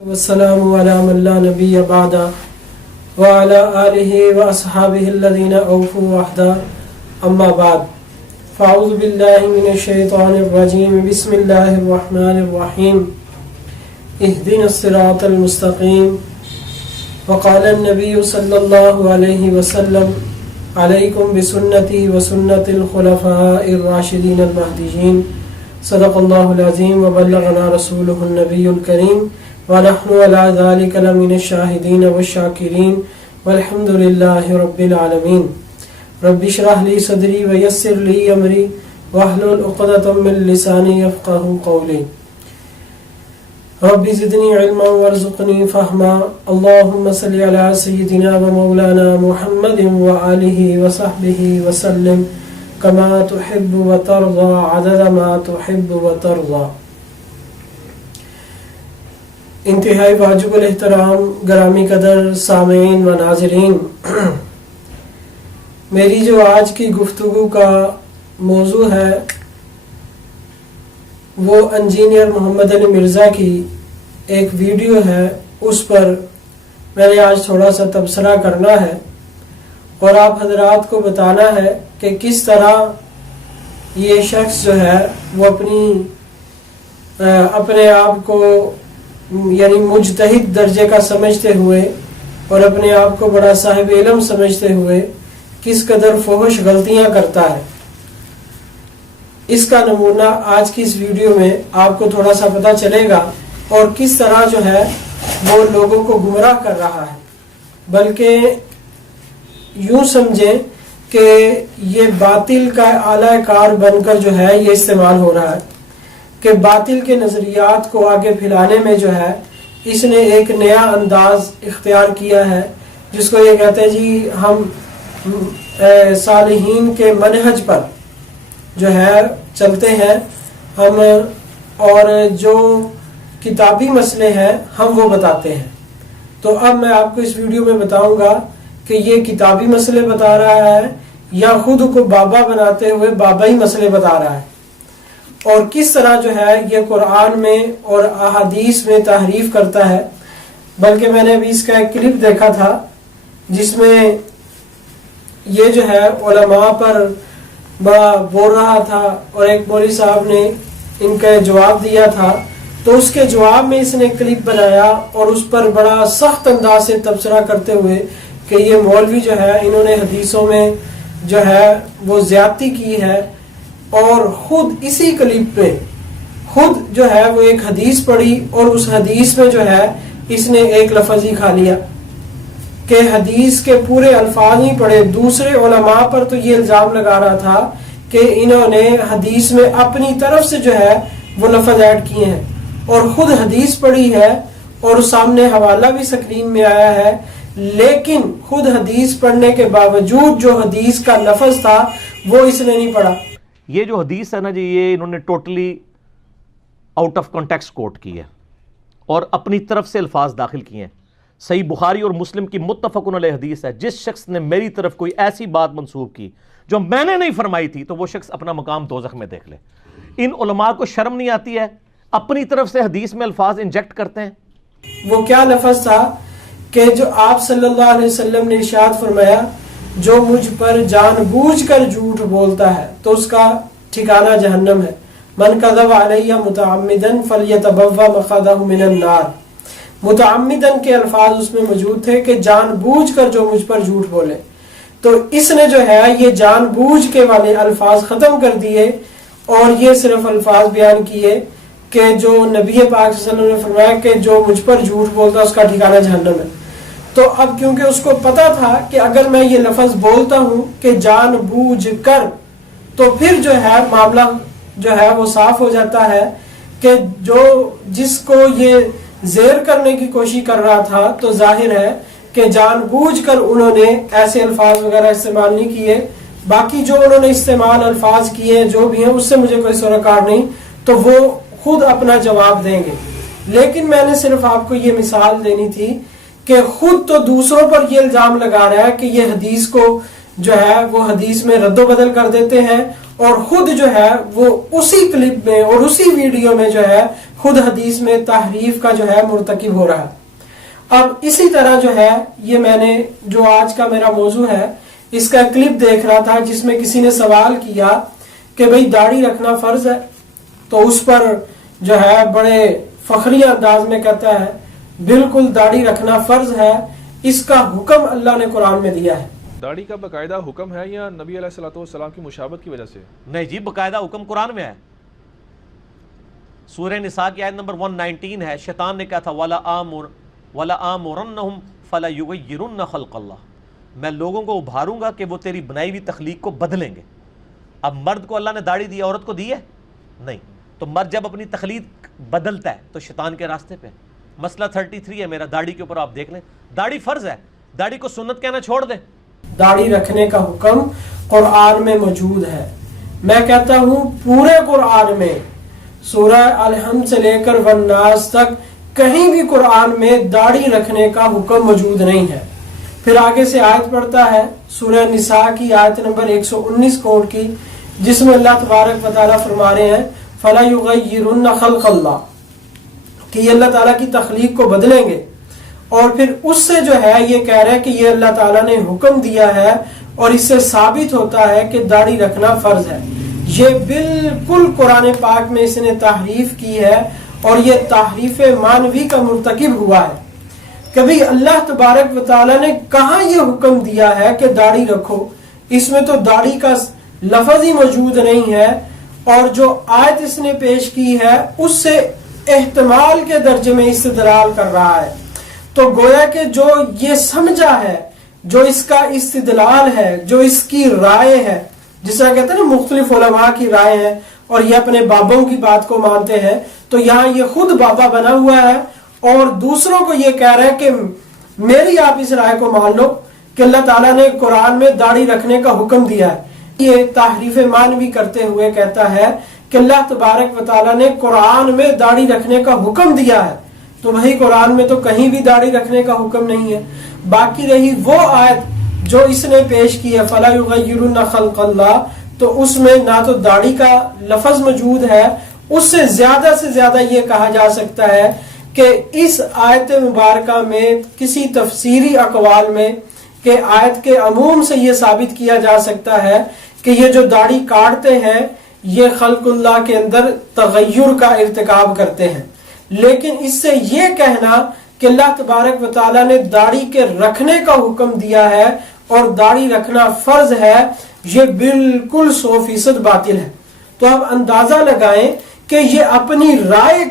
والسلام على من لا نبي بعد وعلى آله وأصحابه الذين أوفوا وحدا أما بعد فأعوذ بالله من الشيطان الرجيم بسم الله الرحمن الرحيم اهدنا الصراط المستقيم وقال النبي صلى الله عليه وسلم عليكم بسنتي وسنة الخلفاء الراشدين المهديين صدق الله العظيم وبلغنا رسوله النبي الكريم ونحن على ذلك لمن الشاهدين والشاكرين والحمد لله رب العالمين رب اشرح لي صدري ويسر لي امري واحلل عقدة من لساني يفقهوا قولي رب زدني علما وارزقني فهما اللهم صل على سيدنا ومولانا محمد وآله وصحبه وسلم كما تحب وترضى عدد ما تحب وترضى. انتہائی واجب الاحترام گرامی قدر سامعین و ناظرین، میری جو آج کی گفتگو کا موضوع ہے وہ انجینئر محمد علی مرزا کی ایک ویڈیو ہے، اس پر میں نے آج تھوڑا سا تبصرہ کرنا ہے اور آپ حضرات کو بتانا ہے کہ کس طرح یہ شخص جو ہے وہ اپنے آپ کو یعنی مجتہد درجے کا سمجھتے ہوئے اور اپنے آپ کو بڑا صاحب علم سمجھتے ہوئے کس قدر فحش غلطیاں کرتا ہے. اس کا نمونہ آج کی اس ویڈیو میں آپ کو تھوڑا سا پتہ چلے گا اور کس طرح جو ہے وہ لوگوں کو گمراہ کر رہا ہے. بلکہ یوں سمجھیں کہ یہ باطل کا اعلی کار بن کر جو ہے یہ استعمال ہو رہا ہے کہ باطل کے نظریات کو آگے پھیلانے میں جو ہے اس نے ایک نیا انداز اختیار کیا ہے، جس کو یہ کہتے ہیں جی ہم صالحین کے منہج پر جو ہے چلتے ہیں ہم، اور جو کتابی مسئلے ہیں ہم وہ بتاتے ہیں. تو اب میں آپ کو اس ویڈیو میں بتاؤں گا کہ یہ کتابی مسئلے بتا رہا ہے یا خود کو بابا بناتے ہوئے بابائی مسئلے بتا رہا ہے، اور کس طرح جو ہے یہ قرآن میں اور احادیث میں تحریف کرتا ہے. بلکہ میں نے ابھی اس کا ایک کلپ دیکھا تھا جس میں یہ جو ہے علماء پر بڑا بول رہا تھا اور ایک مولوی صاحب نے ان کا جواب دیا تھا، تو اس کے جواب میں اس نے کلپ بنایا اور اس پر بڑا سخت انداز سے تبصرہ کرتے ہوئے کہ یہ مولوی جو ہے انہوں نے حدیثوں میں جو ہے وہ زیادتی کی ہے، اور خود اسی کلپ پہ خود جو ہے وہ ایک حدیث پڑھی اور اس حدیث میں جو ہے اس نے ایک لفظ ہی کھا لیا کہ حدیث کے پورے الفاظ ہی پڑھے. دوسرے علماء پر تو یہ الزام لگا رہا تھا کہ انہوں نے حدیث میں اپنی طرف سے جو ہے وہ لفظ ایڈ کیے ہیں، اور خود حدیث پڑھی ہے اور سامنے حوالہ بھی سکرین میں آیا ہے، لیکن خود حدیث پڑھنے کے باوجود جو حدیث کا لفظ تھا وہ اس نے نہیں پڑھا. یہ جو حدیث ہے نا جی، یہ انہوں نے ٹوٹلی آؤٹ آف کانٹیکسٹ کوٹ کی ہے اور اپنی طرف سے الفاظ داخل کیے ہیں. صحیح بخاری اور مسلم کی متفق علیہ حدیث ہے، جس شخص نے میری طرف کوئی ایسی بات منسوب کی جو میں نے نہیں فرمائی تھی تو وہ شخص اپنا مقام دوزخ میں دیکھ لے. ان علماء کو شرم نہیں آتی ہے، اپنی طرف سے حدیث میں الفاظ انجیکٹ کرتے ہیں. وہ کیا لفظ تھا کہ جو آپ صلی اللہ علیہ وسلم نے ارشاد فرمایا جو مجھ پر جان بوجھ کر جھوٹ بولتا ہے تو اس کا ٹھکانہ جہنم ہے. من کذب علیہ متعمدا فلیتبوأ مقعدہ من النار. متعمدن کے الفاظ اس میں موجود تھے کہ جان بوجھ کر جو مجھ پر جھوٹ بولے. تو اس نے جو ہے یہ جان بوجھ کے والے الفاظ ختم کر دیے اور یہ صرف الفاظ بیان کیے کہ جو نبی پاک صلی اللہ علیہ وسلم نے فرمایا کہ جو مجھ پر جھوٹ بولتا اس کا ٹھکانہ جہنم ہے. تو اب کیونکہ اس کو پتا تھا کہ اگر میں یہ لفظ بولتا ہوں کہ جان بوجھ کر، تو پھر جو ہے معاملہ جو ہے وہ صاف ہو جاتا ہے کہ جس کو یہ زیر کرنے کی کوشش کر رہا تھا تو ظاہر ہے کہ جان بوجھ کر انہوں نے ایسے الفاظ وغیرہ استعمال نہیں کیے. باقی جو انہوں نے استعمال الفاظ کیے جو بھی ہیں اس سے مجھے کوئی سروکار نہیں، تو وہ خود اپنا جواب دیں گے. لیکن میں نے صرف آپ کو یہ مثال دینی تھی کہ خود تو دوسروں پر یہ الزام لگا رہا ہے کہ یہ حدیث کو جو ہے وہ حدیث میں رد و بدل کر دیتے ہیں، اور خود جو ہے وہ اسی کلپ میں اور اسی ویڈیو میں جو ہے خود حدیث میں تحریف کا جو ہے مرتکب ہو رہا ہے۔ اب اسی طرح جو ہے یہ میں نے جو آج کا میرا موضوع ہے اس کا کلپ دیکھ رہا تھا جس میں کسی نے سوال کیا کہ بھئی داڑھی رکھنا فرض ہے، تو اس پر جو ہے بڑے فخری انداز میں کہتا ہے بالکل داڑھی رکھنا فرض ہے، اس کا حکم اللہ نے قرآن میں دیا ہے۔ داڑھی کا باقاعدہ حکم ہے یا نبی علیہ الصلوۃ والسلام کی مشابہت کی وجہ سے؟ نہیں جی، باقاعدہ حکم قرآن میں ہے۔ سورہ نساء کی آیت نمبر 119 ہے، شیطان نے کہا تھا وَلَا آمُرَنَّهُمْ فَلَا يُغَيِّرُنَّ خَلْقَ اللَّهِ، میں لوگوں کو ابھاروں گا کہ وہ تیری بنائی ہوئی تخلیق کو بدلیں گے۔ اب مرد کو اللہ نے داڑھی دی، عورت کو دی ہے نہیں، تو مرد جب اپنی تخلیق بدلتا ہے تو شیطان کے راستے پہ۔ مسئلہ 33 ہے میرا، داڑھی کے اوپر آپ دیکھ لیں، داڑھی فرض ہے، داڑھی کو سنت کہنا چھوڑ دیں۔ داڑھی رکھنے کا حکم قرآن میں موجود ہے، میں کہتا ہوں پورے قرآن میں سورہ الحمد سے لے کر والناس تک کہیں بھی قرآن میں داڑھی رکھنے کا حکم موجود نہیں ہے۔ پھر آگے سے آیت پڑھتا ہے سورہ نساء کی آیت نمبر 119 کوڈ کی، جس میں اللہ تبارک و تعالیٰ فرما رہے ہیں فَلَا يُغَيِّرُنَّ خَلْقَ اللَّهِ، کہ یہ اللہ تعالیٰ کی تخلیق کو بدلیں گے، اور پھر اس سے جو ہے یہ کہہ رہے ہیں کہ یہ اللہ تعالیٰ نے حکم دیا ہے اور اس سے ثابت ہوتا ہے کہ داڑھی رکھنا فرض ہے۔ یہ بالکل قرآن پاک میں اس نے تحریف کی ہے اور یہ تحریف معنوی کا مرتکب ہوا ہے۔ کبھی اللہ تبارک و تعالیٰ نے کہاں یہ حکم دیا ہے کہ داڑھی رکھو؟ اس میں تو داڑھی کا لفظ ہی موجود نہیں ہے، اور جو آیت اس نے پیش کی ہے اس سے احتمال کے درجے میں استدلال کر رہا ہے۔ تو گویا کہ جو یہ سمجھا ہے، جو اس کا استدلال ہے، جو اس کی رائے ہے، جس طرح کہتے ہیں نا مختلف علماء کی رائے ہے اور یہ اپنے بابوں کی بات کو مانتے ہیں، تو یہاں یہ خود بابا بنا ہوا ہے اور دوسروں کو یہ کہہ رہا ہے کہ میری آپ اس رائے کو مان لو کہ اللہ تعالیٰ نے قرآن میں داڑھی رکھنے کا حکم دیا ہے۔ یہ تحریف معنوی کرتے ہوئے کہتا ہے کہ اللہ تبارک و تعالیٰ نے قرآن میں داڑھی رکھنے کا حکم دیا ہے، تو وہی قرآن میں تو کہیں بھی داڑھی رکھنے کا حکم نہیں ہے۔ باقی رہی وہ آیت جو اس نے پیش کی ہے فَلَا يُغَيِّرُنَّ خَلْقَ اللَّهِ، تو اس میں نہ تو داڑھی کا لفظ موجود ہے، اس سے زیادہ یہ کہا جا سکتا ہے کہ اس آیت مبارکہ میں کسی تفسیری اقوال میں کہ آیت کے عموم سے یہ ثابت کیا جا سکتا ہے کہ یہ جو داڑھی کاٹتے ہیں یہ خلق اللہ کے اندر تغیر کا ارتکاب کرتے ہیں، لیکن اس سے یہ کہنا کہ اللہ تبارک و تعالیٰ نے داڑھی کے رکھنے کا حکم دیا ہے اور داڑھی رکھنا فرض ہے، یہ بالکل 100% باطل ہے۔ تو اب اندازہ لگائیں کہ یہ اپنی رائے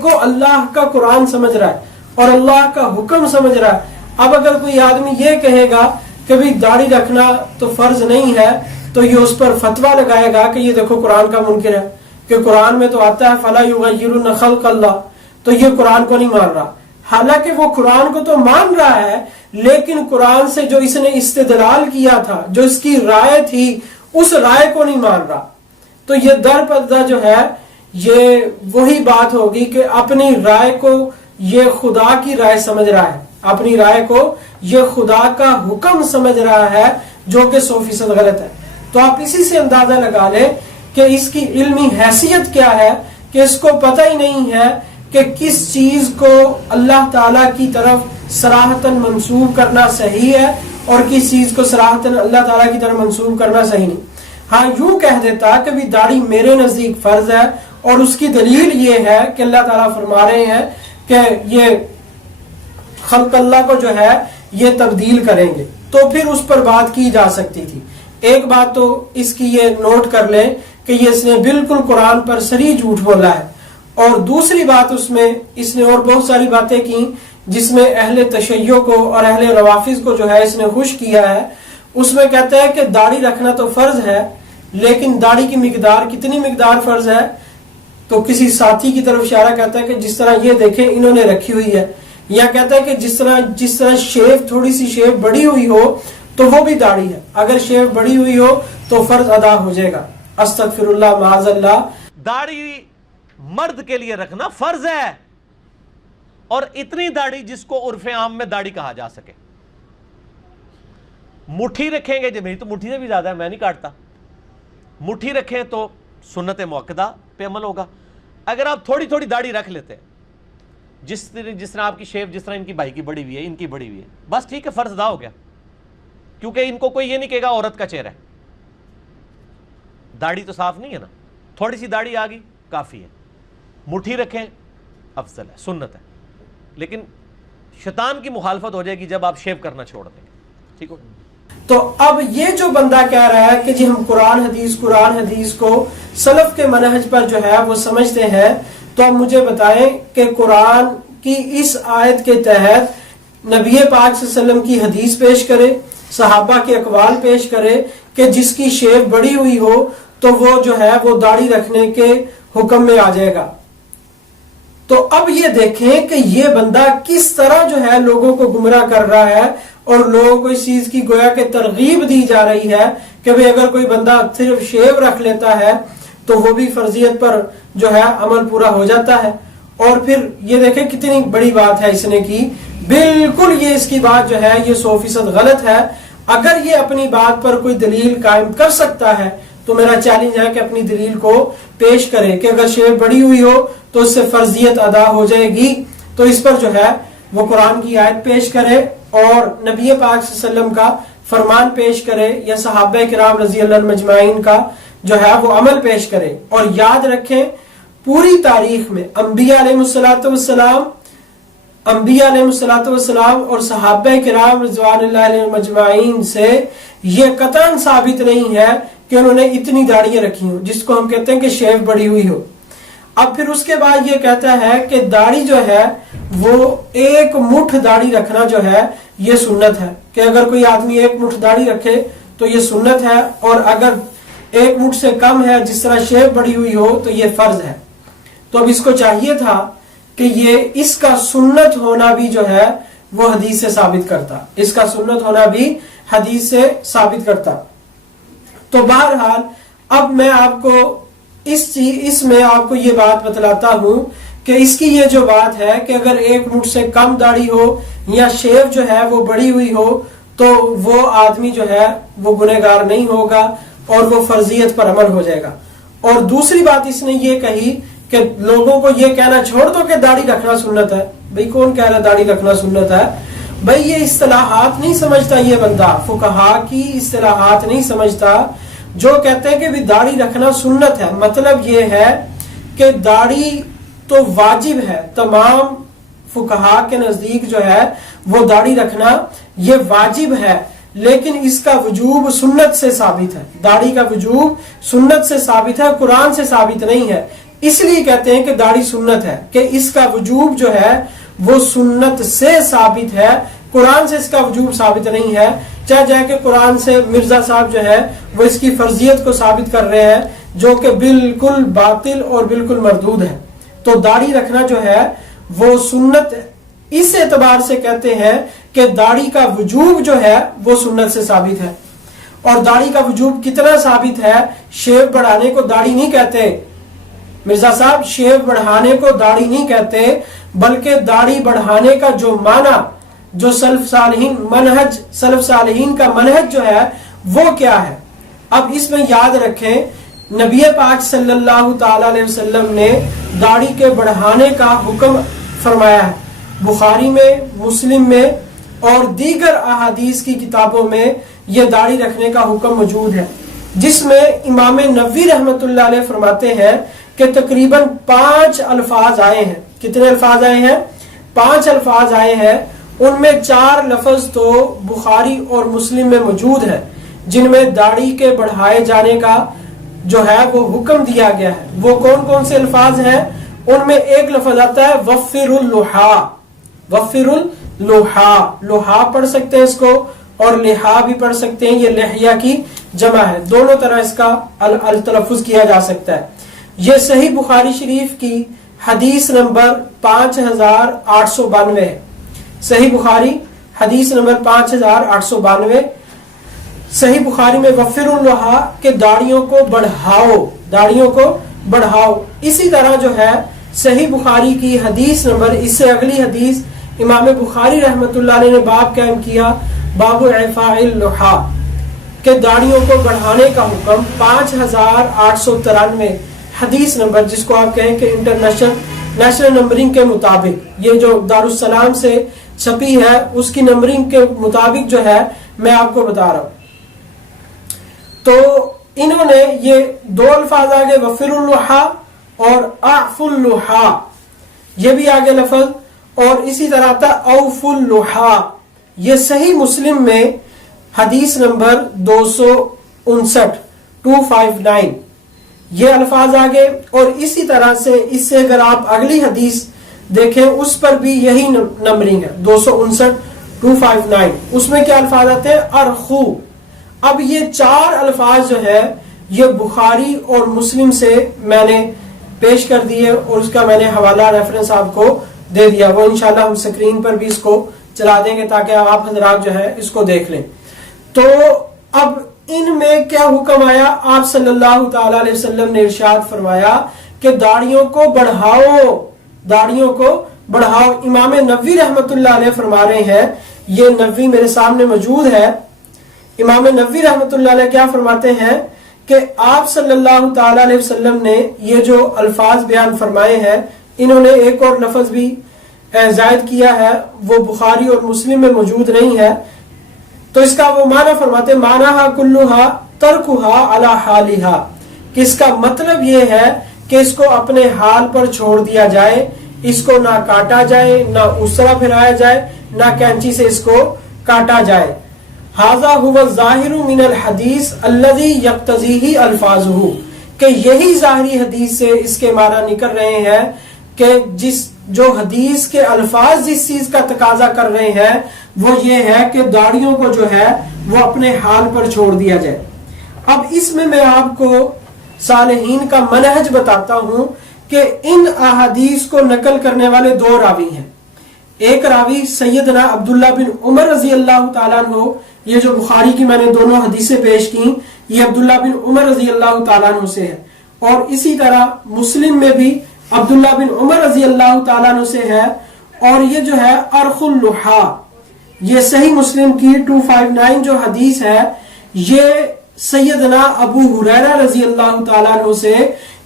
کو اللہ کا قرآن سمجھ رہا ہے اور اللہ کا حکم سمجھ رہا ہے۔ اب اگر کوئی آدمی یہ کہے گا کہ بھی داڑھی رکھنا تو فرض نہیں ہے، تو یہ اس پر فتویٰ لگائے گا کہ یہ دیکھو قرآن کا منکر ہے، کہ قرآن میں تو آتا ہے فَلَا يُغَيِّرُنَّ خَلْقَ اللَّهِ، تو یہ قرآن کو نہیں مان رہا۔ حالانکہ وہ قرآن کو تو مان رہا ہے، لیکن قرآن سے جو اس نے استدلال کیا تھا، جو اس کی رائے تھی، اس رائے کو نہیں مان رہا۔ تو یہ در پردہ جو ہے یہ وہی بات ہوگی کہ اپنی رائے کو یہ خدا کی رائے سمجھ رہا ہے، اپنی رائے کو یہ خدا کا حکم سمجھ رہا ہے، جو کہ 100% غلط ہے۔ تو آپ اسی سے اندازہ لگا لیں کہ اس کی علمی حیثیت کیا ہے، کہ اس کو پتہ ہی نہیں ہے کہ کس چیز کو اللہ تعالیٰ کی طرف صراحتاً منسوب کرنا صحیح ہے اور کس چیز کو صراحتاً اللہ تعالیٰ کی طرف منسوب کرنا صحیح نہیں۔ ہاں یوں کہہ دیتا کہ بھی داڑھی میرے نزدیک فرض ہے، اور اس کی دلیل یہ ہے کہ اللہ تعالیٰ فرما رہے ہیں کہ یہ خلق اللہ کو جو ہے یہ تبدیل کریں گے، تو پھر اس پر بات کی جا سکتی تھی۔ ایک بات تو اس کی یہ نوٹ کر لیں کہ یہ اس نے بالکل قرآن پر صریح جھوٹ بولا ہے، اور دوسری بات اس میں اس نے اور بہت ساری باتیں کی جس میں اہل تشیع کو اور اہل روافظ کو جو ہے اس نے خوش کیا ہے۔ اس میں کہتا ہے کہ داڑھی رکھنا تو فرض ہے، لیکن داڑھی کی مقدار کتنی مقدار فرض ہے؟ تو کسی ساتھی کی طرف اشارہ کرتا ہے کہ جس طرح یہ دیکھیں انہوں نے رکھی ہوئی ہے، یا کہتا ہے کہ جس طرح شیو تھوڑی سی شیو بڑی ہوئی ہو تو وہ بھی داڑھی ہے، اگر شیو بڑی ہوئی ہو تو فرض ادا ہو جائے گا۔ استغفر اللہ معاذ اللہ۔ داڑھی مرد کے لیے رکھنا فرض ہے، اور اتنی داڑھی جس کو عرف عام میں داڑھی کہا جا سکے۔ مٹھی رکھیں گے، جو میری تو مٹھی سے بھی زیادہ ہے، میں نہیں کاٹتا، مٹھی رکھیں تو سنت موقدہ پہ عمل ہوگا. اگر آپ تھوڑی تھوڑی داڑھی رکھ لیتے ہیں, جس طرح آپ کی شیپ, جس طرح ان کی بھائی کی بڑی ہوئی ہے, ان کی بڑی ہوئی ہے, بس ٹھیک ہے, فرض ادا ہو گیا, کیونکہ ان کو کوئی یہ نہیں کہے گا عورت کا چہرہ ہے. داڑھی تو صاف نہیں ہے نا, تھوڑی سی داڑھی آ گئی کافی ہے. مٹھی رکھیں افضل ہے, سنت ہے. لیکن شیطان کی مخالفت ہو جائے گی جب آپ شیو کرنا چھوڑ دیں گے. ٹھیک ہو. تو اب یہ جو بندہ کہہ رہا ہے کہ جی ہم قرآن حدیث کو سلف کے منہج پر جو ہے وہ سمجھتے ہیں, تو اب مجھے بتائیں کہ قرآن کی اس آیت کے تحت نبی پاک صلی اللہ علیہ وسلم کی حدیث پیش کرے, صحابہ کے اقوال پیش کرے کہ جس کی شیپ بڑی ہوئی ہو تو وہ جو ہے وہ داڑھی رکھنے کے حکم میں آ جائے گا. تو اب یہ دیکھیں کہ یہ بندہ کس طرح جو ہے لوگوں کو گمراہ کر رہا ہے, اور لوگوں کو اس چیز کی گویا کہ ترغیب دی جا رہی ہے کہ بھئی اگر کوئی بندہ صرف شیو رکھ لیتا ہے تو وہ بھی فرضیت پر جو ہے عمل پورا ہو جاتا ہے. اور پھر یہ دیکھیں کتنی بڑی بات ہے اس نے کی. بالکل یہ اس کی بات جو ہے یہ 100% غلط ہے. اگر یہ اپنی بات پر کوئی دلیل قائم کر سکتا ہے تو میرا چیلنج ہے کہ اپنی دلیل کو پیش کرے کہ اگر شیو بڑی ہوئی ہو تو اس سے فرضیت ادا ہو جائے گی. تو اس پر جو ہے وہ قرآن کی آیت پیش کرے اور نبی پاک صلی اللہ علیہ وسلم کا فرمان پیش کرے, یا صحابہ کرام رضی اللہ عنہم اجمعین کا جو ہے وہ عمل پیش کرے. اور یاد رکھیں پوری تاریخ میں انبیاء علیہ الصلوۃ والسلام اور صحابہ کرام رضوان اللہ علیہم اجمعین سے یہ قطعاً ثابت نہیں ہے کہ انہوں نے اتنی داڑیاں رکھی ہوں جس کو ہم کہتے ہیں کہ شیو بڑی ہوئی ہو. اب پھر اس کے بعد یہ کہتا ہے کہ داڑھی جو ہے وہ ایک مٹھ داڑھی رکھنا جو ہے یہ سنت ہے, کہ اگر کوئی آدمی ایک مٹھ داڑھی رکھے تو یہ سنت ہے, اور اگر ایک مٹھ سے کم ہے جس طرح شیو بڑی ہوئی ہو تو یہ فرض ہے. تو اب اس کو چاہیے تھا کہ یہ اس کا سنت ہونا بھی جو ہے وہ حدیث سے ثابت کرتا, اس کا سنت ہونا بھی حدیث سے ثابت کرتا. تو بہرحال اب میں آپ کو اس میں آپ کو یہ بات بتلاتا ہوں کہ اس کی یہ جو بات ہے کہ اگر ایک مٹھ سے کم داڑھی ہو یا شیو جو ہے وہ بڑی ہوئی ہو تو وہ آدمی جو ہے وہ گنہگار نہیں ہوگا اور وہ فرضیت پر عمل ہو جائے گا. اور دوسری بات اس نے یہ کہی کہ لوگوں کو یہ کہنا چھوڑ دو کہ داڑھی رکھنا سنت ہے. بھئی کون کہہ رہا ہے داڑھی رکھنا سنت ہے؟ بھئی یہ اصطلاحات نہیں سمجھتا یہ بندہ, فقہا کی اصطلاحات نہیں سمجھتا, جو کہتے ہیں کہ داڑھی رکھنا سنت ہے. مطلب یہ ہے کہ داڑھی تو واجب ہے, تمام فقہا کے نزدیک جو ہے وہ داڑھی رکھنا یہ واجب ہے, لیکن اس کا وجوب سنت سے ثابت ہے. داڑھی کا وجوب سنت سے ثابت ہے, قرآن سے ثابت نہیں ہے. اس لیے کہتے ہیں کہ داڑھی سنت ہے کہ اس کا وجوب جو ہے وہ سنت سے ثابت ہے, قرآن سے اس کا وجوب ثابت نہیں ہے. چاہے جائے کہ قرآن سے مرزا صاحب جو ہے وہ اس کی فرضیت کو ثابت کر رہے ہیں, جو کہ بالکل باطل اور بالکل مردود ہے. تو داڑھی رکھنا جو ہے وہ سنت اس اعتبار سے کہتے ہیں کہ داڑھی کا وجوب جو ہے وہ سنت سے ثابت ہے. اور داڑھی کا وجوب کتنا ثابت ہے؟ شیو بڑھانے کو داڑھی نہیں کہتے مرزا صاحب, شیو بڑھانے کو داڑھی نہیں کہتے, بلکہ داڑھی بڑھانے کا جو معنی, جو سلف صالحین کا منہج جو ہے وہ کیا ہے. اب اس میں یاد رکھیں نبی پاک صلی اللہ تعالی علیہ وسلم نے داڑھی کے بڑھانے کا حکم فرمایا ہے. بخاری میں, مسلم میں اور دیگر احادیث کی کتابوں میں یہ داڑھی رکھنے کا حکم موجود ہے, جس میں امام نووی رحمۃ اللہ علیہ فرماتے ہیں کہ تقریباً 5 الفاظ آئے ہیں. کتنے الفاظ آئے ہیں؟ 5 الفاظ آئے ہیں. ان میں 4 لفظ تو بخاری اور مسلم میں موجود ہے جن میں داڑھی کے بڑھائے جانے کا جو ہے وہ حکم دیا گیا ہے. وہ کون کون سے الفاظ ہیں؟ ان میں ایک لفظ آتا ہے وفر اللحا. وفر اللحا, لحا پڑھ سکتے ہیں اس کو, اور لحا بھی پڑھ سکتے ہیں, یہ لحیہ کی جمع ہے. دونوں طرح اس کا التلفظ کیا جا سکتا ہے. یہ صحیح بخاری شریف کی حدیث نمبر 5892 ہے. صحیح بخاری حدیث نمبر 5892. صحیح بخاری میں وفر اللحا کہ داڑھیوں کو بڑھاؤ, داڑھیوں کو بڑھاؤ. اسی طرح جو ہے صحیح بخاری کی حدیث نمبر, اس سے اگلی حدیث امام بخاری رحمۃ اللہ علیہ نے باب قائم کیا, باب اعفاء اللحا, کہ داڑھیوں کو بڑھانے کا حکم 5893 حدیث نمبر، جس کو آپ کہیں کہ نیشنل نمبرنگ کے مطابق، یہ جو دارالسلام سے چھپی ہے اس کی نمبرنگ کے مطابق جو ہے میں آپ کو بتا رہا ہوں. تو انہوں نے یہ دو الفاظ آگے وفر اللحا اور اعف اللحا، یہ بھی آگے لفظ، اور اسی طرح تھا اوف اللحا. یہ صحیح مسلم میں حدیث نمبر 259 یہ الفاظ آگے. اور اسی طرح سے اس سے اگر آپ اگلی حدیث دیکھیں اس پر بھی یہی نمبرنگ ہے 259 اس میں کیا الفاظ آتے ہیں؟ ارخو. اب یہ چار الفاظ جو ہے یہ بخاری اور مسلم سے میں نے پیش کر دیے اور اس کا میں نے حوالہ ریفرنس آپ کو دے دیا. وہ انشاءاللہ ہم سکرین پر بھی اس کو چلا دیں گے تاکہ آپ حضرات جو ہے اس کو دیکھ لیں. تو اب ان میں کیا حکم آیا؟ آپ صلی اللہ تعالی علیہ وسلم نے ارشاد فرمایا کہ داڑھیوں کو بڑھاؤ، داڑھیوں کو بڑھاؤ. امام نووی رحمت اللہ علیہ فرما رہے ہیں، یہ نووی میرے سامنے موجود ہے. امام نووی رحمت اللہ علیہ کیا فرماتے ہیں کہ آپ صلی اللہ تعالی علیہ وسلم نے یہ جو الفاظ بیان فرمائے ہیں، انہوں نے ایک اور لفظ بھی زائد کیا ہے، وہ بخاری اور مسلم میں موجود نہیں ہے. تو اس کا وہ معنی فرماتے ہیں معنیٰ کلھا ترکھا علی حالھا، کہ اس کا مطلب یہ ہے کہ اس کو اپنے حال پر چھوڑ دیا جائے، اس کو نہ کاٹا جائے، نہ اسرا پھرایا جائے، نہ کینچی سے اس کو کاٹا جائے. ھذا ھو الظاہر من الحدیث الذی یقتضیہ الفاظہ، کہ یہی ظاہری حدیث سے اس کے معنی نکل رہے ہیں کہ جو حدیث کے الفاظ جس چیز کا تقاضا کر رہے ہیں وہ یہ ہے کہ داڑھیوں کو جو ہے وہ اپنے حال پر چھوڑ دیا جائے. اب اس میں آپ کو صالحین کا منہج بتاتا ہوں کہ ان احادیث کو نقل کرنے والے دو راوی ہیں. ایک راوی سیدنا عبداللہ بن عمر رضی اللہ تعالیٰ عنہ، یہ جو بخاری کی میں نے دونوں حدیثیں پیش کی یہ عبداللہ بن عمر رضی اللہ تعالیٰ عنہ سے ہے، اور اسی طرح مسلم میں بھی عبداللہ بن عمر رضی اللہ تعالیٰ عنہ سے ہے. اور یہ جو ہے ارخ اللحا، یہ صحیح مسلم کی 259 جو حدیث ہے یہ سیدنا ابو ہریرہ رضی اللہ تعالیٰ عنہ سے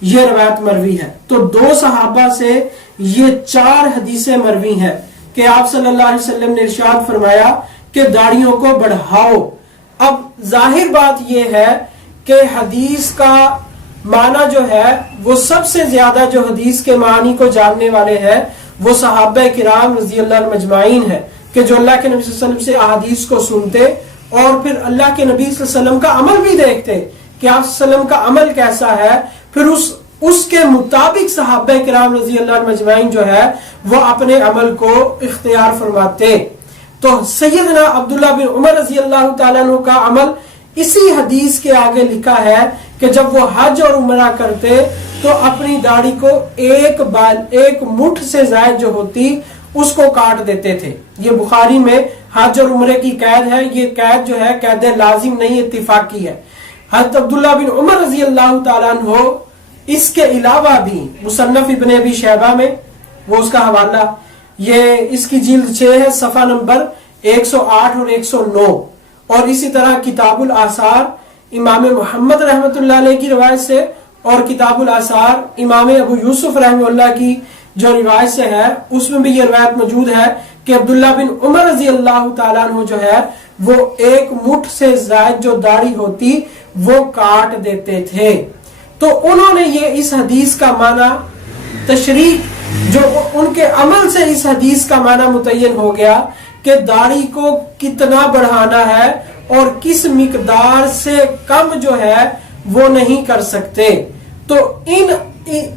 یہ روایت مروی ہے. تو دو صحابہ سے یہ چار حدیثیں مروی ہیں کہ آپ صلی اللہ علیہ وسلم نے ارشاد فرمایا کہ داڑھیوں کو بڑھاؤ. اب ظاہر بات یہ ہے کہ حدیث کا معنی جو ہے وہ سب سے زیادہ جو حدیث کے معنی کو جاننے والے ہیں وہ صحابہ کرام رضی اللہ عنہم اجمعین ہے، کہ جو اللہ کے نبی صلی اللہ علیہ وسلم سے احادیث کو سنتے اور پھر اللہ کے نبی صلی اللہ علیہ وسلم کا عمل بھی دیکھتے کہ آپ صلی اللہ علیہ وسلم کا عمل کیسا ہے، پھر اس کے مطابق صحابہ کرام رضی اللہ عنہم اجمعین جو ہے وہ اپنے عمل کو اختیار فرماتے. تو سیدنا عبداللہ بن عمر رضی اللہ تعالیٰ عنہ کا عمل اسی حدیث کے آگے لکھا ہے کہ جب وہ حج اور عمرہ کرتے تو اپنی داڑھی کو ایک مٹھ سے زائد جو ہوتی اس کو کاٹ دیتے تھے. یہ بخاری میں حج اور عمرے کی قید ہے، یہ قید جو ہے قید لازم نہیں اتفاقی ہے. حضرت عبداللہ بن عمر رضی اللہ تعالیٰ عنہ اس کے علاوہ بھی مصنف ابن ابی شیبہ میں وہ اس کا حوالہ، یہ اس کی جلد 6 ہے، صفحہ نمبر 108 اور 109. اور اسی طرح کتاب الآثار امام محمد رحمت اللہ علیہ کی روایت سے، اور کتاب الآثار امام ابو یوسف رحمہ اللہ کی جو روایت سے ہے اس میں بھی یہ روایت موجود ہے کہ عبداللہ بن عمر رضی اللہ تعالیٰ عنہ جو ہے وہ ایک مٹھ سے زائد جو داڑھی ہوتی وہ کاٹ دیتے تھے. تو انہوں نے یہ اس حدیث کا معنی تشریح جو ان کے عمل سے اس حدیث کا معنی متعین ہو گیا کہ داڑھی کو کتنا بڑھانا ہے اور کس مقدار سے کم جو ہے وہ نہیں کر سکتے. تو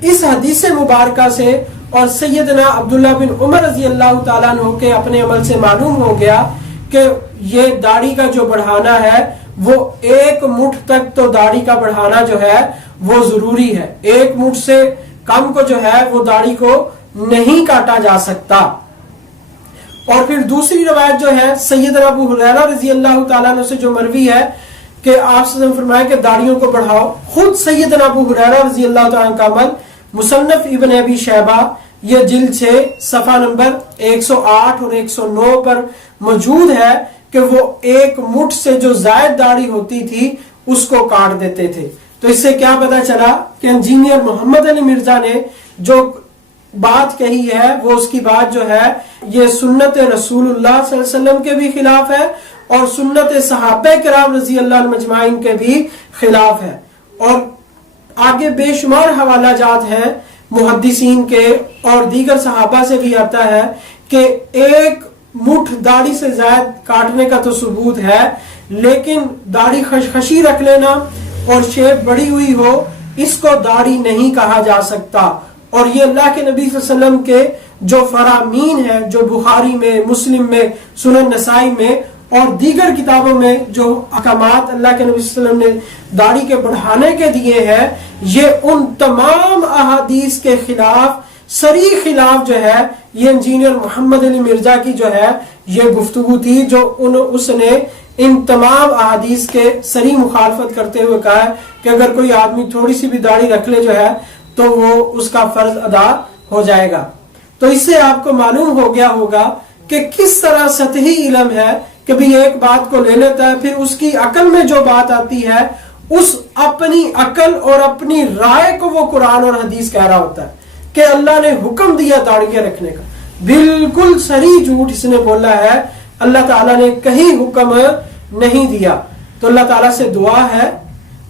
اس حدیث مبارکہ سے اور سیدنا عبداللہ بن عمر رضی اللہ تعالیٰ عنہ کے اپنے عمل سے معلوم ہو گیا کہ یہ داڑھی کا جو بڑھانا ہے وہ ایک مٹھ تک تو داڑھی کا بڑھانا جو ہے وہ ضروری ہے. ایک مٹھ سے کم کو جو ہے وہ داڑھی کو نہیں کاٹا جا سکتا. اور پھر دوسری روایت جو ہے سیدنا ابو ہریرہ رضی اللہ تعالیٰ عنہ سے جو مروی ہے کہ آپ صلی اللہ علیہ وسلم فرمایا کہ داڑھیوں کو بڑھاؤ. خود سیدنا ابو ہریرہ رضی اللہ تعالیٰ عنہ کا عمل مصنف ابن ابی شیبہ یہ جلد 6 صفحہ نمبر 108 اور 109 پر موجود ہے کہ وہ ایک مٹھ سے جو زائد داڑھی ہوتی تھی اس کو کاٹ دیتے تھے۔ تو اس سے کیا پتا چلا کہ انجینئر محمد علی مرزا نے جو بات کہی ہے وہ اس کی بات جو ہے یہ سنت رسول اللہ صلی اللہ علیہ وسلم کے بھی خلاف ہے اور سنت صحابہ کرام رضی اللہ عنہم اجمعین کے بھی خلاف ہے۔ اور آگے بے شمار حوالہ جات ہیں محدثین کے اور دیگر صحابہ سے بھی آتا ہے کہ ایک مٹھ داڑھی سے زائد کاٹنے کا تو ثبوت ہے، لیکن داڑھی خشخشی رکھ لینا اور شیپ بڑی ہوئی ہو اس کو داڑھی نہیں کہا جا سکتا۔ اور یہ اللہ کے نبی صلی اللہ علیہ وسلم کے جو فرامین ہیں جو بخاری میں، مسلم میں، سنن نسائی میں اور دیگر کتابوں میں جو احکامات اللہ کے نبی صلی اللہ علیہ وسلم نے داڑھی کے بڑھانے کے دیے ہیں، یہ ان تمام احادیث کے خلاف، صریح خلاف جو ہے یہ انجینئر محمد علی مرزا کی جو ہے یہ گفتگو تھی جو اس نے ان تمام احادیث کے صریح مخالفت کرتے ہوئے کہا ہے کہ اگر کوئی آدمی تھوڑی سی بھی داڑھی رکھ لے جو ہے تو وہ اس کا فرض ادا ہو جائے گا۔ تو اس سے آپ کو معلوم ہو گیا ہوگا کہ کس طرح سطحی علم ہے کہ بھی ایک بات کو لے لیتا ہے، پھر اس کی عقل میں جو بات آتی ہے اس اپنی عقل اور اپنی رائے کو وہ قرآن اور حدیث کہہ رہا ہوتا ہے کہ اللہ نے حکم دیا داڑھی کے رکھنے کا۔ بالکل صریح جھوٹ اس نے بولا ہے، اللہ تعالیٰ نے کہیں حکم نہیں دیا۔ تو اللہ تعالیٰ سے دعا ہے۔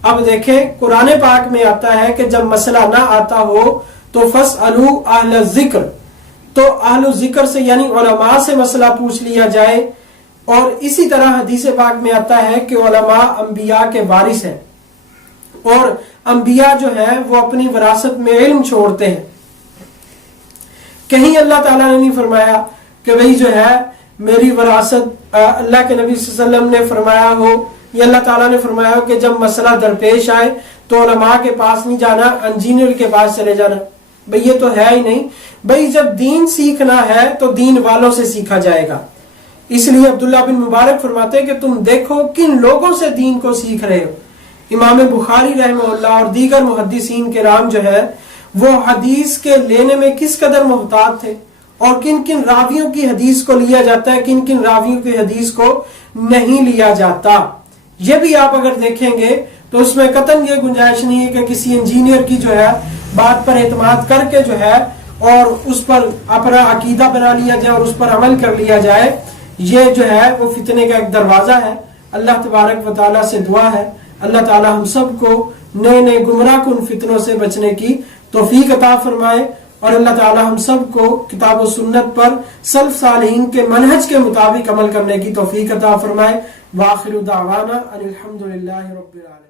اب دیکھیں قرآن پاک میں آتا ہے کہ جب مسئلہ نہ آتا ہو تو فَاسْأَلُوا أَهْلَ الذِّكْرِ، تو اہل الذکر سے یعنی علماء سے مسئلہ پوچھ لیا جائے۔ اور اسی طرح حدیث پاک میں آتا ہے کہ علماء انبیاء کے وارث ہیں اور انبیاء جو ہے وہ اپنی وراثت میں علم چھوڑتے ہیں۔ کہیں اللہ تعالیٰ نے نہیں فرمایا کہ وہی جو ہے میری وراثت اللہ کے نبی صلی اللہ علیہ وسلم نے فرمایا ہو یا اللہ تعالیٰ نے فرمایا ہو کہ جب مسئلہ درپیش آئے تو علماء کے پاس نہیں جانا، انجینئر کے پاس چلے جانا۔ بھئی یہ تو ہے ہی نہیں۔ بھئی جب دین سیکھنا ہے تو دین والوں سے سیکھا جائے گا۔ اس لیے عبداللہ بن مبارک فرماتے ہیں کہ تم دیکھو کن لوگوں سے دین کو سیکھ رہے ہو۔ امام بخاری رحمہ اللہ اور دیگر محدثین کرام جو ہے وہ حدیث کے لینے میں کس قدر محتاط تھے اور کن کن راویوں کی حدیث کو لیا جاتا ہے، کن کن راویوں کی حدیث کو نہیں لیا جاتا۔ یہ بھی آپ اگر دیکھیں گے تو اس میں قطعاً یہ گنجائش نہیں ہے کہ کسی انجینئر کی جو ہے بات پر اعتماد کر کے جو ہے اور اس پر اپنا عقیدہ بنا لیا جائے اور اس پر عمل کر لیا جائے۔ یہ جو ہے وہ فتنے کا ایک دروازہ ہے۔ اللہ تبارک و تعالیٰ سے دعا ہے اللہ تعالیٰ ہم سب کو نئے نئے گمراہ کن فتنوں سے بچنے کی توفیق عطا فرمائے اور اللہ تعالیٰ ہم سب کو کتاب و سنت پر سلف صالحین کے منہج کے مطابق عمل کرنے کی توفیق عطا فرمائے۔ وآخر دعوانا ان الحمدللہ رب العالمین۔